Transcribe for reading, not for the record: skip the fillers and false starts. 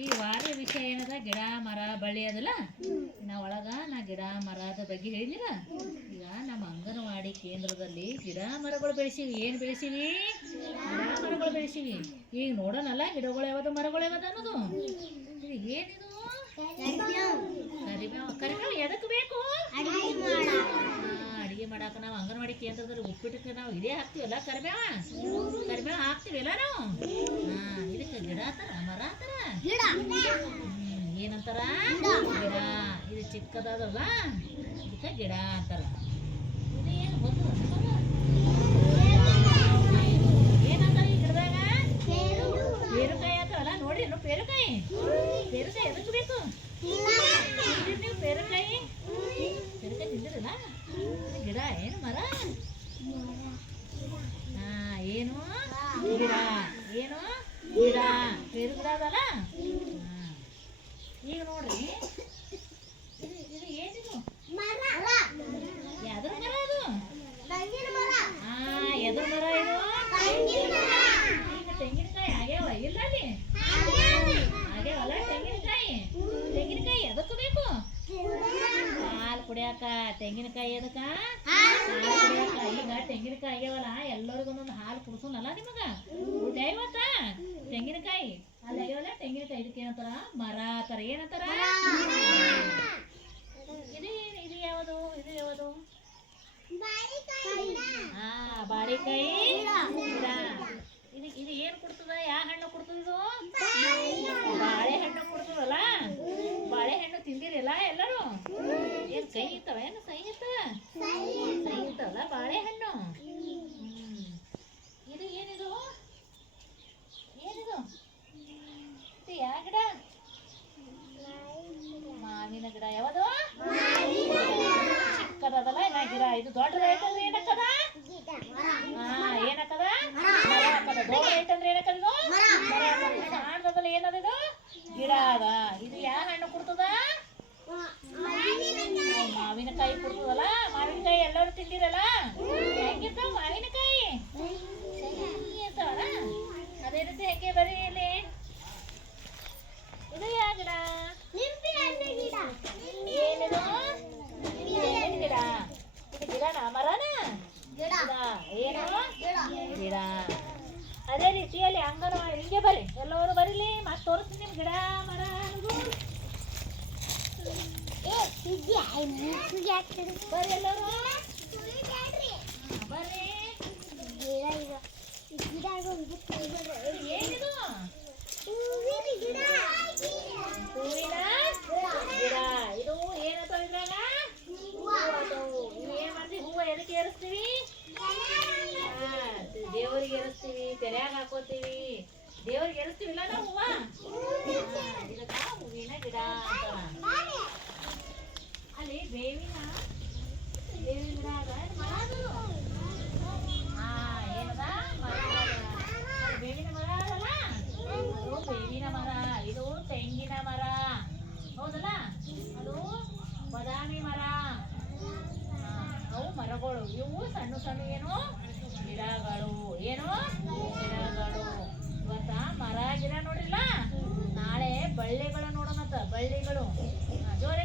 ಈ ವಾರ ವಿಷಯ ಏನದ ಗಿಡ ಮರ ಬಳ್ಳಿ ಅದಲ್ಲ ನಾ ಗಿಡ ಮರದ ಬಗ್ಗೆ ಹೇಳಿಲ್ಲ. ಈಗ ನಮ್ಮ ಅಂಗನವಾಡಿ ಕೇಂದ್ರದಲ್ಲಿ ಗಿಡ ಮರಗಳು ಬೆಳೆಸಿವಿ. ಏನು ಬೆಳೆಸಿವಿ? ಗಿಡ ಮರಗಳು ಬೆಳೆಸಿವಿ. ಈಗ ನೋಡೋಣಲ್ಲ ಗಿಡಗಳು ಯಾವುದು ಮರಗಳು ಯಾವುದು ಅನ್ನೋದು. ಇದು ಏನಿದು? ಕರಿಬೇವು ಎದಕ್ಕೆ ಬೇಕು? ಅಡಿಗೆ ಮಾಡಾಕ ನಾವು ಅಂಗನವಾಡಿ ಕೇಂದ್ರದಲ್ಲಿ ಉಪ್ಪಿಟ್ಟಕ್ಕೆ ನಾವು ಇದೇ ಹಾಕ್ತೀವಲ್ಲ, ಕರಿಬೇವು ಹಾಕ್ತೀವಲ್ಲ ನಾವು. ಇದಕ್ಕೆ ಗಿಡ ಅಂತಾರ ಮರ ಅಂತಾರ ಏನಂತಾರ? ಗಿಡ. ಇದು ಚಿಕ್ಕದಲ್ಲ ಇದಕ್ಕೆ ಗಿಡ ಅಂತಾರ. ಇದು ಏನು ಗೊತ್ತು? ಏನಂತಾರ ಈ ಗಿಡದಾಗ? ಪೇರುಕಾಯಿ ಅಂತಾರಲ್ಲ. ನೋಡ್ರಿ ಪೇರುಕಾಯಿ ಎದಕ್ಕೆ ಬೇಕು? ನೀವು ಪೇರುಕಾಯಿ ತಿಂದಿರಲ್ಲ? ಗಿಡ ಏನು ಮರ? ಏನು ಗಿಡ? ಏನು ಗಿಡ? ಪೇರು ಗಿಡ ಅದಲ್ಲ. ಈಗ ನೋಡ್ರಿ ಇದು ಏನಿದು? ಯಾವ್ದ್ರ ಮರ ಅದು? ಎದ್ರ ಮರ ಇದು? ಈಗ ತೆಂಗಿನಕಾಯಿ ಆಗ್ಯಾವ ಇಲ್ಲ ಅಲ್ಲಿ? ಆಗ್ಯಾವಲ್ಲ ತೆಂಗಿನಕಾಯಿ ಎದಕ್ಕೂ ಬೇಕು? ಹಾಲು ಕುಡಿಯಾಕ. ತೆಂಗಿನಕಾಯಿ ಎದಕ್ಕ? ಹಾಲು ಕುಡಿಯಾಕ. ಈಗ ತೆಂಗಿನಕಾಯಿ ಆಗ್ಯಾವಲ್ಲ ಎಲ್ಲರಿಗೂ ಒಂದೊಂದು ಹಾಲು ಕುಡಿಸೋನಲ್ಲ ನಿಮಗ ಇವತ್ತ. ತೆಂಗಿನಕಾಯಿ ಅಲ್ಲಿ ಆಗ್ಯಾವಲ್ಲ ತೆಂಗಿನಕಾಯಿ. ಇದಕ್ಕೆ ಏನಂತಾರ? ಮರ ಅಂತಾರ. ಏನಂತಾರ? ಇದು ಯಾವುದು? ಬಾಳಿಕಾಯಿ ಗಿಡ. ಇದು ಏನು ಕೊಡ್ತದ? ಯಾವ ಹಣ್ಣು ಕೊಡ್ತದ? ಇದು ಬಾಳೆಹಣ್ಣು ಕೊಡ್ತದಲ್ಲ. ಬಾಳೆಹಣ್ಣು ತಿಂದಿರಲ್ಲ ಎಲ್ಲರೂ? ಏನು ಕೈ ಇರ್ತಾವ? ಏನು ಸೈ ಇರ್ತಾವಲ್ಲ ಬಾಳೆಹಣ್ಣು. ಇದು ಏನಿದು? ಇದು ಯಾವ ಗಿಡ? ಮಾವಿನ ಗಿಡ. ಯಾವುದು? ಚಿಕ್ಕದಲ್ಲ ಗಿಡ. ಇದು ದೊಡ್ಡದ ಐತಂದ್ರೆ ಏನಕ್ಕದ? ಏನಕ್ಕದ? ಮರ ಹಾಕದ. ದೊಡ್ಡ ಐತಂದ್ರೆ ಏನಕ್ಕದ? ಮರ ಹಾಕದ. ಕಾಣ್ತದಲ್ಲ ಏನದಿದು? ಗಿಡ ಅದ. ಇದು ಯಾವ ಹಣ್ಣು ಕೊಡ್ತದ? ಮಾವಿನಕಾಯಿ ಕೊಡ್ತದಲ್ಲ. ಮಾವಿನಕಾಯಿ ಎಲ್ಲರೂ ತಿಂದಿರಲ್ಲ? ಹೆಂಗಿರ್ತಾವ ಮಾವಿನಕಾಯಿ? ಇರ್ತಾವಲ್ಲ. ಅದೇ ರೀತಿ ಹೆಂಗೆ ಬರೀ ಇಲ್ಲಿ. ಇದು ಯಾವ ಗಿಡ? ಏನಿದು? ಗಿಡ. ಇದು ಗಿಡನಾ ಮರನ? ಏನು ಗಿಡ. ಅದೇ ರೀತಿಯಲ್ಲಿ ಅಂಗನವಾಡಿ ಹಿಂಗೆ ಬರ್ರಿ ಎಲ್ಲರೂ ಬರೀಲಿ. ಮತ್ತೆ ತೋರಿಸ್ತೀನಿ ನಿಮ್ ಗಿಡ ಮರ ಅನ್ನೋದು. ಬರ್ರಿ ಎಲ್ಲರೂ ಬರ್ರಿ. ಏನಿದು? ಹೂವಿನ ಗಿಡ. ಇದು ಏನಂತ ಇದ್ರಾಗ? ಏನ್ ಮಾಡ್ತೀವಿ? ಹೂವು ಎದಕ್ಕೆ ಏರಿಸ್ತೀವಿ? ದೇವರಿಗೆ ಏರಿಸ್ತೀವಿ. ತೆರೆಯಾಗ ಹಾಕೋತೀವಿ. ದೇವರಿಗೆ ಏರಿಸ್ತೀವಿಲ್ಲ ನಾವು ಹೂವ. ಇದಕ್ಕ ಹೂವಿನ ಗಿಡ ಅಂತಾರ. ಅಲ್ಲಿ ಬೇವಿನ ಗಿಡ ಅದ. ಮರ ಅದು ಏನದ? ಬೇವಿನ ಮರ ಅದಲ್ಲ. ಇದು ಬೇವಿನ ಮರ. ಇದು ತೆಂಗಿನ ಮರ ಹೌದಲ್ಲ. ಅದು ಬಾದಾಮಿ ಮರ. ಅವು ಮರಗಳು. ಇವು ಸಣ್ಣ ಸಣ್ಣ ಏನು ಗಿಡಗಳು. ಏನು ಗಿಡಗಳು. ಇವತ್ತ ಮರ ಗಿಡ ನೋಡಿಲ್ಲ, ನಾಳೆ ಬಳ್ಳಿಗಳು ನೋಡೋಣಂತ. ಬಳ್ಳಿಗಳು ಜೋರೇ